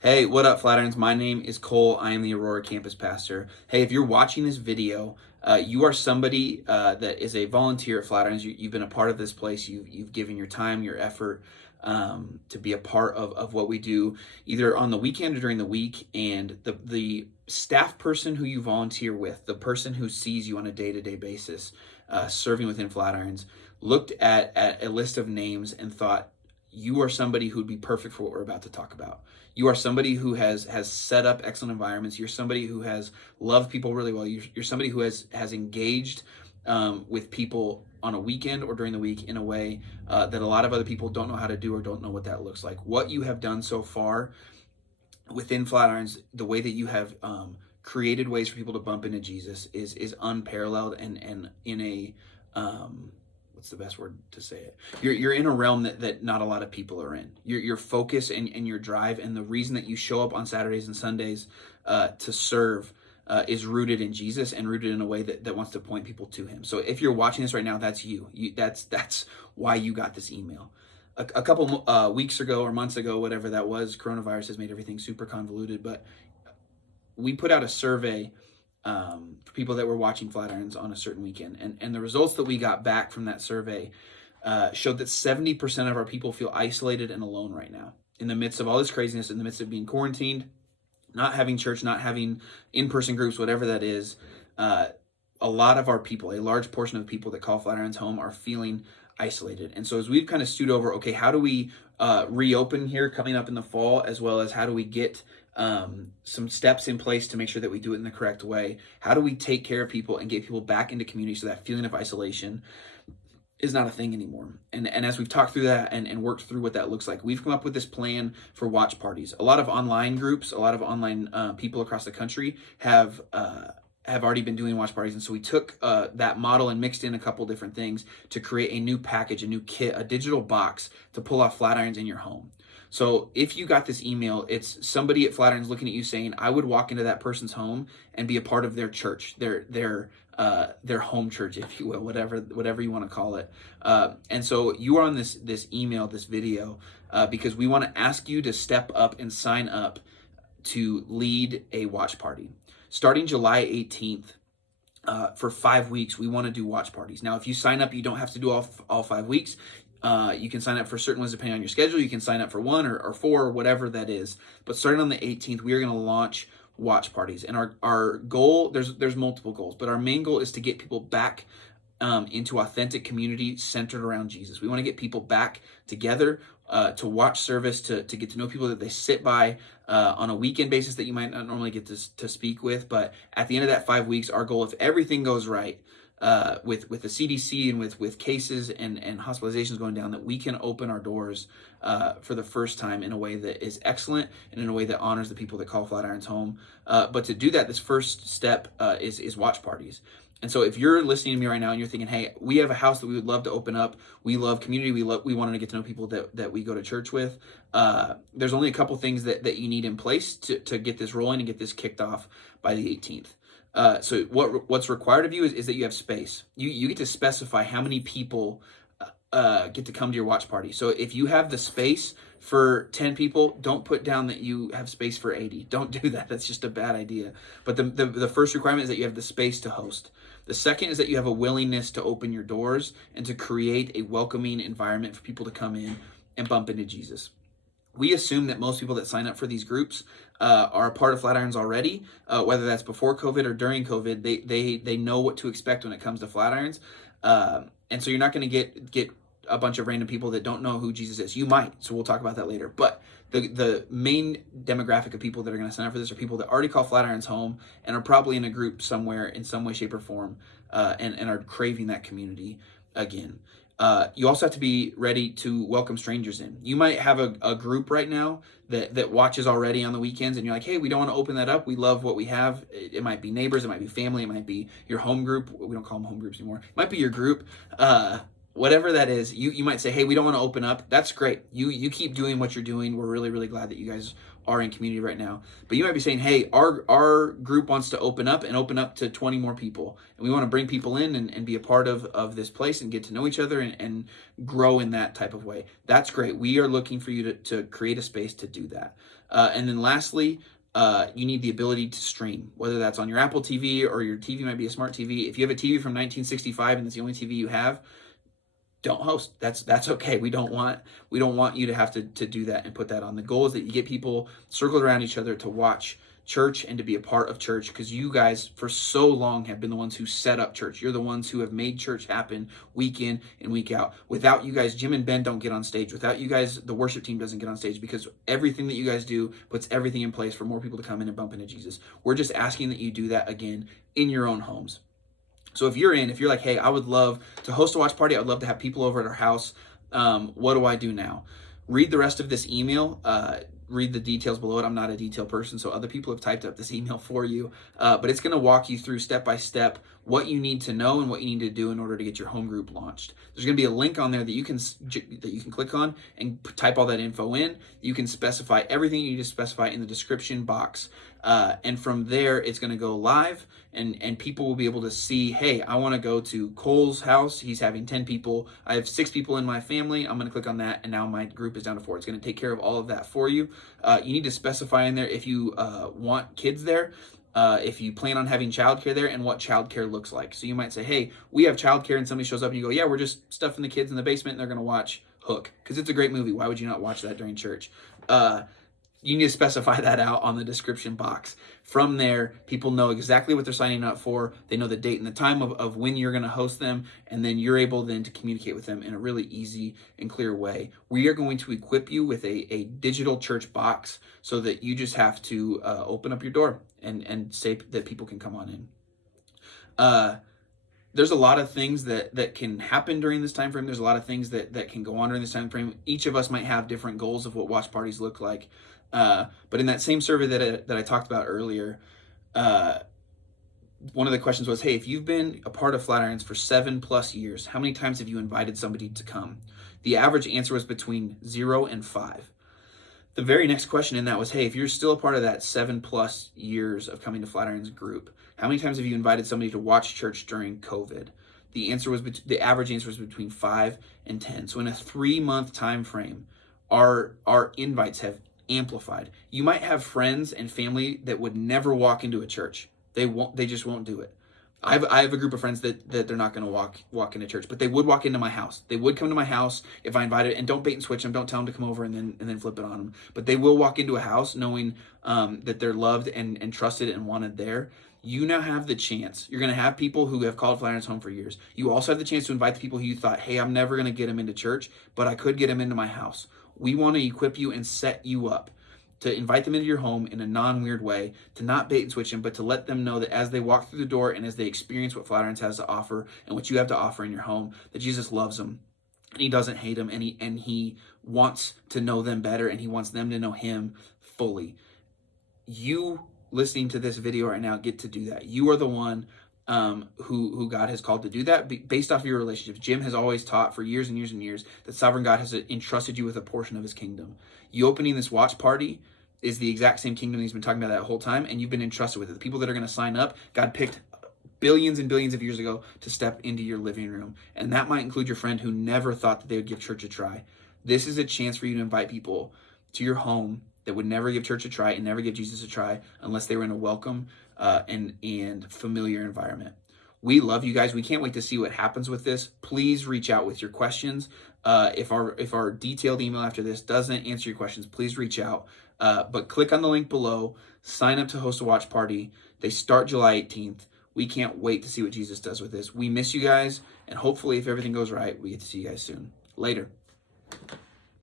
Hey, what up, Flatirons? My name is Cole. I am the Aurora campus pastor. Hey, if you're watching this video, you are somebody that is a volunteer at Flatirons. You've been a part of this place. You've given your time, your effort to be a part of what we do, either on the weekend or during the week. And the staff person who you volunteer with, the person who sees you on a day-to-day basis, serving within Flatirons, looked at a list of names and thought, you are somebody who would be perfect for what we're about to talk about. You are somebody who has set up excellent environments. You're somebody who has loved people really well. You're somebody who has engaged with people on a weekend or during the week in a way that a lot of other people don't know how to do or don't know what that looks like. What you have done so far within Flatirons, the way that you have created ways for people to bump into Jesus is unparalleled and in a what's the best word to say it? You're in a realm that not a lot of people are in. Your focus and your drive and the reason that you show up on Saturdays and Sundays to serve is rooted in Jesus and rooted in a way that wants to point people to him. So if you're watching this right now, that's you. That's why you got this email. A couple weeks ago or months ago, whatever that was, coronavirus has made everything super convoluted, but we put out a survey for people that were watching Flatirons on a certain weekend. And the results that we got back from that survey showed that 70% of our people feel isolated and alone right now. In the midst of all this craziness, in the midst of being quarantined, not having church, not having in-person groups, whatever that is, a lot of our people, a large portion of people that call Flatirons home are feeling isolated. And so as we've kind of stewed over, okay, how do we reopen here coming up in the fall, as well as how do we get some steps in place to make sure that we do it in the correct way? How do we take care of people and get people back into community so that feeling of isolation is not a thing anymore? And as we've talked through that and worked through what that looks like, we've come up with this plan for watch parties. A lot of online groups, a lot of online people across the country have already been doing watch parties. And so we took that model and mixed in a couple different things to create a new package, a new kit, a digital box to pull off Flatirons in your home. So if you got this email, it's somebody at Flatirons looking at you saying, I would walk into that person's home and be a part of their church, their home church, if you will, whatever you want to call it. And so you are on this email, this video, because we want to ask you to step up and sign up to lead a watch party. Starting July 18th, for 5 weeks, we want to do watch parties. Now, if you sign up, you don't have to do all 5 weeks. You can sign up for certain ones depending on your schedule. You can sign up for 1 or 4 or whatever that is. But starting on the 18th, we are going to launch watch parties. And our goal, there's multiple goals, but our main goal is to get people back into authentic community centered around Jesus. We want to get people back together to watch service, to get to know people that they sit by on a weekend basis that you might not normally get to speak with. But at the end of that 5 weeks, our goal, if everything goes right, with the CDC and with cases and hospitalizations going down, that we can open our doors for the first time in a way that is excellent and in a way that honors the people that call Flatirons home. But to do that, this first step is watch parties. And so if you're listening to me right now and you're thinking, hey, we have a house that we would love to open up. We love community. We wanted to get to know people that we go to church with. There's only a couple things that you need in place to get this rolling and get this kicked off by the 18th. So what's required of you is that you have space. You get to specify how many people get to come to your watch party. So if you have the space for 10 people, don't put down that you have space for 80. Don't do that. That's just a bad idea. But the first requirement is that you have the space to host. The second is that you have a willingness to open your doors and to create a welcoming environment for people to come in and bump into Jesus. We assume that most people that sign up for these groups are a part of Flatirons already, whether that's before COVID or during COVID. They know what to expect when it comes to Flatirons, and so you're not going to get a bunch of random people that don't know who Jesus is. You might, so we'll talk about that later. But the main demographic of people that are going to sign up for this are people that already call Flatirons home and are probably in a group somewhere in some way, shape, or form, and are craving that community again. You also have to be ready to welcome strangers in. You might have a group right now that watches already on the weekends, and you're like, hey, we don't want to open that up. We love what we have. It might be neighbors, it might be family, it might be your home group. We don't call them home groups anymore. It might be your group. whatever that is, you might say, hey, we don't want to open up. That's great. You keep doing what you're doing. We're really, really glad that you guys are in community right now. But you might be saying, hey, our group wants to open up to 20 more people. And we want to bring people in and be a part of this place and get to know each other and grow in that type of way. That's great. We are looking for you to create a space to do that. And then lastly, you need the ability to stream, whether that's on your Apple TV or your TV might be a smart TV. If you have a TV from 1965 and it's the only TV you have, don't host. That's okay. We don't want you to have to do that and put that on. The goal is that you get people circled around each other to watch church and to be a part of church, because you guys for so long have been the ones who set up church. You're the ones who have made church happen week in and week out. Without you guys, Jim and Ben don't get on stage. Without you guys, the worship team doesn't get on stage, because everything that you guys do puts everything in place for more people to come in and bump into Jesus. We're just asking that you do that again in your own homes. So if you're like, hey, I would love to host a watch party. I would love to have people over at our house. What do I do now? Read the rest of this email. Read the details below it. I'm not a detail person, so other people have typed up this email for you. But it's going to walk you through step by step what you need to know and what you need to do in order to get your home group launched. There's going to be a link on there that you can click on and type all that info in. You can specify everything you need to specify in the description box. And from there, it's going to go live, and people will be able to see, hey, I want to go to Cole's house. He's having 10 people. I have 6 people in my family. I'm going to click on that, and now my group is down to 4. It's going to take care of all of that for you. You need to specify in there if you want kids there, if you plan on having childcare there, and what childcare looks like. So you might say, hey, we have childcare, and somebody shows up and you go, yeah, we're just stuffing the kids in the basement and they're going to watch Hook because it's a great movie. Why would you not watch that during church? You need to specify that out on the description box. From there, people know exactly what they're signing up for. They know the date and the time of when you're going to host them, and then you're able then to communicate with them in a really easy and clear way. We are going to equip you with a digital church box so that you just have to open up your door and say that people can come on in. There's a lot of things that can happen during this time frame. There's a lot of things that can go on during this time frame. Each of us might have different goals of what watch parties look like. But in that same survey that I talked about earlier, one of the questions was, hey, if you've been a part of Flatirons for 7+ years, how many times have you invited somebody to come? The average answer was between 0 and 5. The very next question in that was, hey, if you're still a part of that 7+ years of coming to Flatirons group, how many times have you invited somebody to watch church during COVID? The average answer was between 5 and 10. So in a 3-month time frame, our invites have amplified. You might have friends and family that would never walk into a church. They just won't do it. I have a group of friends that they're not going to walk into church, but they would walk into my house. They would come to my house if I invited, and don't bait and switch them. Don't tell them to come over and then flip it on them. But they will walk into a house knowing that they're loved and trusted and wanted there. You now have the chance. You're going to have people who have called Flatirons home for years. You also have the chance to invite the people who you thought, hey, I'm never going to get them into church, but I could get them into my house. We want to equip you and set you up to invite them into your home in a non-weird way, to not bait and switch them, but to let them know that as they walk through the door and as they experience what Flatirons has to offer and what you have to offer in your home, that Jesus loves them and he doesn't hate them, and he wants to know them better, and he wants them to know him fully. You listening to this video right now get to do that. You are the one who God has called to do that based off of your relationships. Jim has always taught for years and years and years that sovereign God has entrusted you with a portion of his kingdom. You opening this watch party is the exact same kingdom he's been talking about that whole time, and you've been entrusted with it. The people that are going to sign up, God picked billions and billions of years ago to step into your living room, and that might include your friend who never thought that they would give church a try. This is a chance for you to invite people to your home that would never give church a try and never give Jesus a try unless they were in a welcome and familiar environment. We love you guys. We can't wait to see what happens with this. Please reach out with your questions. If our detailed email after this doesn't answer your questions, please reach out. But click on the link below. Sign up to host a watch party. They start July 18th. We can't wait to see what Jesus does with this. We miss you guys, and hopefully if everything goes right, we get to see you guys soon. Later.